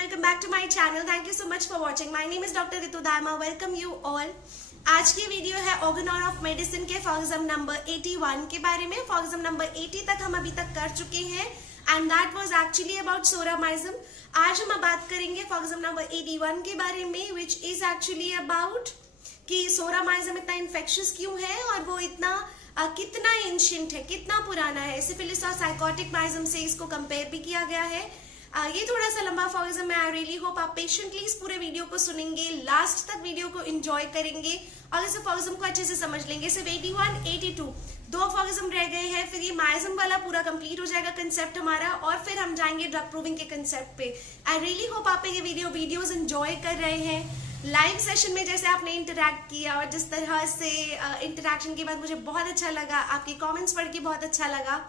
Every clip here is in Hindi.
welcome back to my channel. Thank you so much for watching. My name is Dr. Ritu Dayma. Welcome you all. आज की वीडियो है Organon of Medicine के Aphorism नंबर 81 के बारे में. Aphorism नंबर 80 तक हम अभी तक कर चुके हैं and that was actually about Soramism. आज हम बात करेंगे Aphorism नंबर 81 के बारे में, which is actually about कि Soramism इतना infectious क्यों है और वो इतना कितना एंशिएंट है, कितना पुराना है. सिफिलिस और साइकोटिक माइज्म से इसको कंपेयर भी किया गया है. ये थोड़ा सा लंबा अफोरिज्म है. आई रियली होप आप पेशेंटली इस पूरे वीडियो को सुनेंगे, लास्ट तक वीडियो को एंजॉय करेंगे और इस अफोरिज्म को अच्छे से समझ लेंगे. सिर्फ 81, 82 दो अफोरिज्म रह गए हैं, फिर ये माइज्म वाला पूरा कंप्लीट हो जाएगा कंसेप्ट हमारा और फिर हम जाएंगे ड्रग प्रूविंग के कंसेप्ट पे. आई रियली होप आप ये वीडियोस एंजॉय कर रहे हैं. लाइव सेशन में जैसे आपने इंटरैक्ट किया और जिस तरह से इंटरैक्शन के बाद मुझे बहुत अच्छा लगा, आपके कमेंट्स पढ़ के बहुत अच्छा लगा.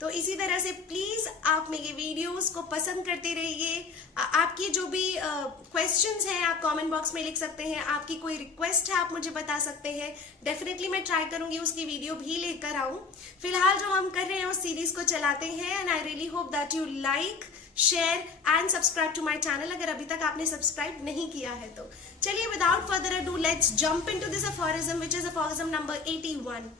तो इसी तरह से प्लीज आप मेरे वीडियोस को पसंद करते रहिए. आपकी जो भी क्वेश्चंस हैं आप कमेंट बॉक्स में लिख सकते हैं. आपकी कोई रिक्वेस्ट है आप मुझे बता सकते हैं. डेफिनेटली मैं ट्राई करूंगी उसकी वीडियो भी लेकर आऊं. फिलहाल जो हम कर रहे हैं उस सीरीज को चलाते हैं and I really hope that you like, share and subscribe to my channel अगर अभी तक आपने सब्सक्राइब नहीं किया है तो. चलिए without further ado let's jump into this aphorism which is aphorism number 81.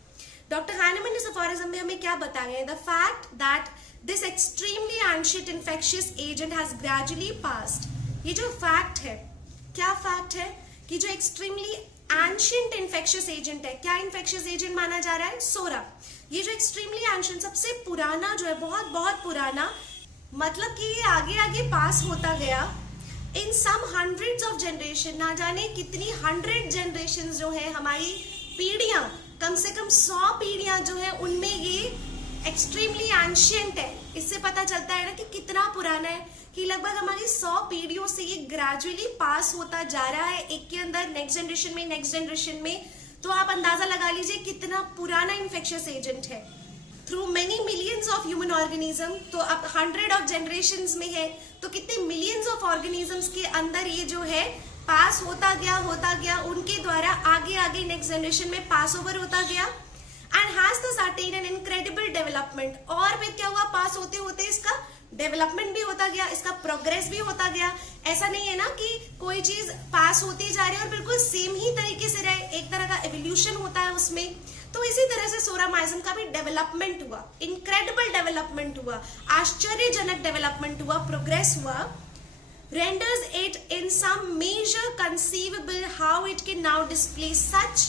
Doctor Hahnemann इस अफोरिज्म में हमें क्या बता रहे हैं? The fact that this extremely ancient infectious agent has gradually passed. ये जो फैक्ट है, क्या फैक्ट है कि जो एक्सट्रीमली एंशिएंट इन्फेक्शियस एजेंट है, क्या इन्फेक्शियस एजेंट माना जा रहा है? सोरा. ये जो एक्सट्रीमली एंशिएंट, सबसे पुराना जो है, बहुत बहुत पुराना, मतलब कि ये आगे आगे पास होता गया इन सम हंड्रेड्स ऑफ जनरेशन. ना जाने कितनी 100 जनरेशन जो है, हमारी पीढ़ियां, कम से कम 100 पीढ़ियां जो है उनमें ये एक्सट्रीमली एंशिएंट है. इससे पता चलता है ना कि कितना पुराना है, कि लगभग हमारी 100 पीढ़ियों से ये ग्रेजुअली पास होता जा रहा है एक के अंदर, नेक्स्ट जनरेशन में. तो आप अंदाजा लगा लीजिए कितना पुराना इन्फेक्शियस एजेंट है. Through many millions of human organism, तो अब 100 ऑफ जनरेशंस में है तो कितने मिलियंस ऑफ ऑर्गेनिजम्स के अंदर ये जो है पास होता गया, उनके द्वारा आगे आगे नेक्स्ट जनरेशन में पास ओवर होता गया and has the certain and incredible development. और फिर क्या हुआ? पास होते होते इसका डेवलपमेंट भी होता गया, इसका प्रोग्रेस भी होता गया. ऐसा नहीं है ना कि कोई चीज पास होती जा रही है और बिल्कुल सेम ही तरीके से रहे, एक तरह का एवोल्यूशन होता है उसमें. तो इसी तरह से सोरामाइज्म का भी डेवलपमेंट हुआ, इनक्रेडिबल डेवलपमेंट हुआ, आश्चर्यजनक डेवलपमेंट हुआ, प्रोग्रेस हुआ. renders it in some measure conceivable how it can now display such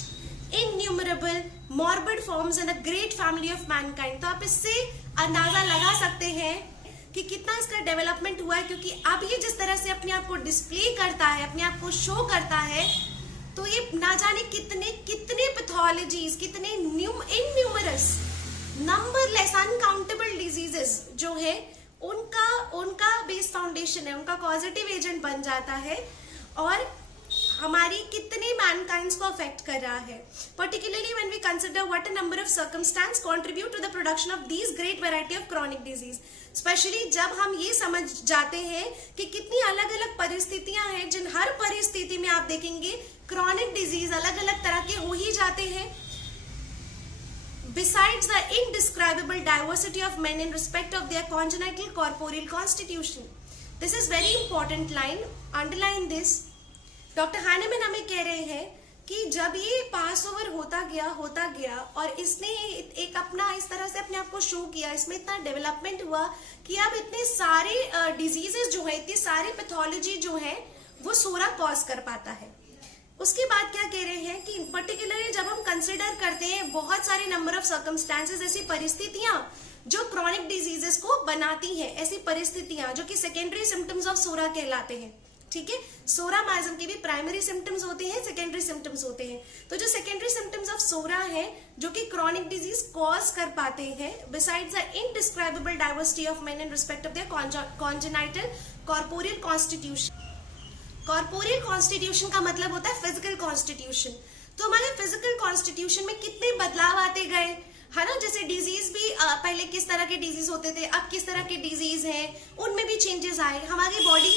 innumerable morbid forms in a great family of mankind. तो आप इससे अंदाजा लगा सकते हैं कि कितना इसका डेवलपमेंट हुआ है, क्योंकि अब ये जिस तरह से अपने आप को डिस्प्ले करता है, अपने आप को शो करता है, तो ये ना जाने कितने पैथोलॉजीज, कितने इनन्यूमरस, नंबरलेस, अनकाउंटेबल डिजीजेस जो है उनका बेस फाउंडेशन है, उनका पॉजिटिव एजेंट बन जाता है और हमारी कितने मैनकाइंड्स को अफेक्ट कर रहा है. Particularly when we consider what a number of circumstances contribute to the production of these great variety of chronic disease. Especially जब हम ये समझ जाते हैं कि कितनी अलग अलग परिस्थितियां हैं, जिन हर परिस्थिति में आप देखेंगे क्रॉनिक डिजीज अलग अलग तरह के हो ही जाते हैं. Besides the indescribable diversity of men in respect of their congenital corporeal constitution. This is very important line. Underline this. Doctor Hahnemann हमें कह रहे हैं कि जब ये पास ओवर होता गया और इसने एक अपना इस तरह से अपने आप को शो किया, इसमें इतना डेवलपमेंट हुआ कि अब इतने सारे डिजीजेस जो है, इतनी सारी पैथोलॉजी जो है वो सोरा कॉज कर पाता है. उसके बाद क्या कह रहे हैं कि पर्टिकुलरली जब हम कंसिडर करते हैं बहुत सारे नंबर ऑफ सर्कमस्टेंसेस, ऐसी परिस्थितियां जो क्रॉनिक डिजीजेस को बनाती हैं, ऐसी परिस्थितियां जो कि सेकेंडरी सिम्टम्स ऑफ सोरा कहलाते हैं. ठीक है, सोरामाइज्म के भी प्राइमरी सिम्टम्स होते हैं, सेकेंडरी सिम्टम्स होते हैं. तो जो सेकेंडरी सिम्टम्स ऑफ सोरा है जो कि क्रॉनिक डिजीज कॉज कर पाते हैं, besides the indescribable diversity of main in respect of their congenital corporeal constitution. Corporeal constitution का मतलब होता है फिजिकल कॉन्स्टिट्यूशन. तो हमारे फिजिकल कॉन्स्टिट्यूशन में कितने बदलाव आते गए, है ना. जैसे डिजीज भी पहले किस तरह के डिजीज होते थे, अब किस तरह के डिजीज हैं, उनमें भी चेंजेस आए. हमारी बॉडी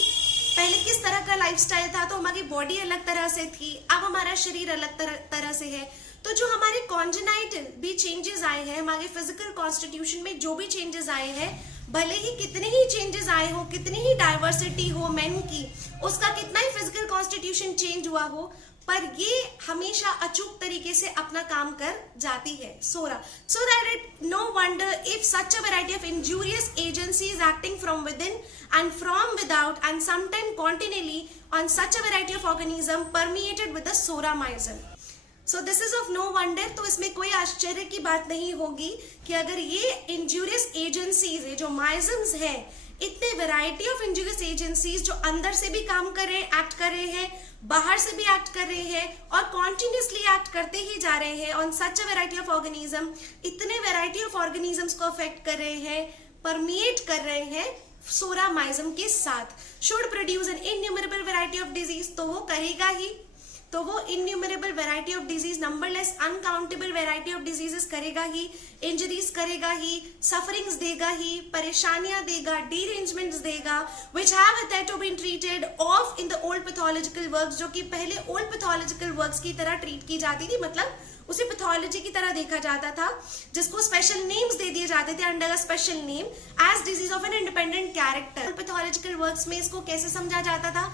पहले किस तरह का लाइफस्टाइल था, तो हमारी बॉडी अलग तरह से थी, अब हमारा शरीर अलग तरह से है. तो जो हमारे कॉन्जेनाइटल भी चेंजेस आए हैं, हमारे फिजिकल कॉन्स्टिट्यूशन में जो भी चेंजेस आए हैं, भले ही कितने ही चेंजेस आए हो, कितनी ही डाइवर्सिटी हो मेन की, उसका कितना ही फिजिकल कॉन्स्टिट्यूशन चेंज हुआ हो, पर ये हमेशा अचूक तरीके से अपना काम कर जाती है psora. So that it no wonder if such a variety of injurious agencies acting from with in and from without and sometimes continually on such a variety of organism permeated with the soramyism. So this is of no wonder. तो इसमें कोई आश्चर्य की बात नहीं होगी कि अगर ये इंजूरियस एजेंसीज है जो माइजम्स है, इतने वैरायटी ऑफ इंजूरियस एजेंसीज जो अंदर से भी काम कर रहे हैं, एक्ट कर रहे हैं, बाहर से भी एक्ट कर रहे हैं और कॉन्टिन्यूसली एक्ट करते ही जा रहे हैं on such a variety of organism, इतने वैरायटी ऑफ ऑर्गेनिजम्स को अफेक्ट कर रहे हैं, परमिएट कर रहे हैं सोरामाइज्म के साथ, should produce an innumerable variety of disease, तो वो करेगा ही, तो वो innumerable variety of disease, numberless uncountable variety of diseases करेगा ही, इंजरीज करेगा ही, सफरिंग्स देगा ही, परेशानियां देगा, डीरेंजमेंट्स देगा, which have hitherto been treated of in the old pathological works, जो कि पहले ओल्ड पैथोलॉजिकल वर्क्स की तरह ट्रीट की जाती थी, मतलब उसे पैथोलॉजी की तरह देखा जाता था, जिसको स्पेशल नेम्स दे दिए जाते थे under a special name as disease of an independent character. Pathological works में इसको कैसे समझा जाता था,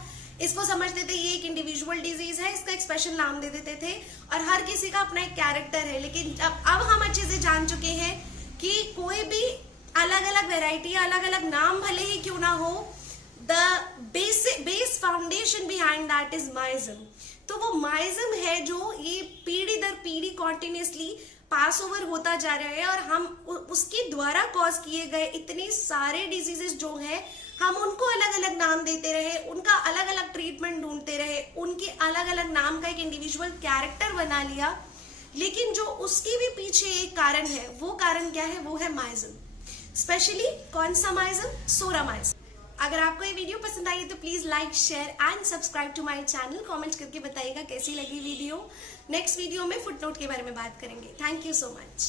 इसको समझते थे ये एक इंडिविजुअल डिजीज है, इसका एक स्पेशल नाम दे देते थे और हर किसी का अपना एक कैरेक्टर है. लेकिन अब हम अच्छे से जान चुके हैं कि कोई भी अलग अलग वेराइटी, अलग अलग नाम भले ही क्यों ना हो, the base foundation behind that is miasm. तो वो माइज्म है जो ये पीढ़ी दर पीढ़ी कॉन्टिन्यूसली पास ओवर होता जा रहा है और हम उसके द्वारा कॉज किए गए इतने सारे डिजीजेस जो हैं, हम उनको अलग अलग नाम देते रहे, उनका अलग अलग ट्रीटमेंट ढूंढते रहे, उनके अलग अलग नाम का एक इंडिविजुअल कैरेक्टर बना लिया. लेकिन जो उसके भी पीछे एक कारण है, वो कारण क्या है, वो है माइज्म. स्पेशली कौन सा माइज्म? सोरामाइज्म. अगर आपको ये वीडियो पसंद आई तो please like, share and subscribe to my channel. Comment करके बताइएगा कैसी लगी वीडियो. नेक्स्ट वीडियो में फुटनोट के बारे में बात करेंगे. Thank you so much.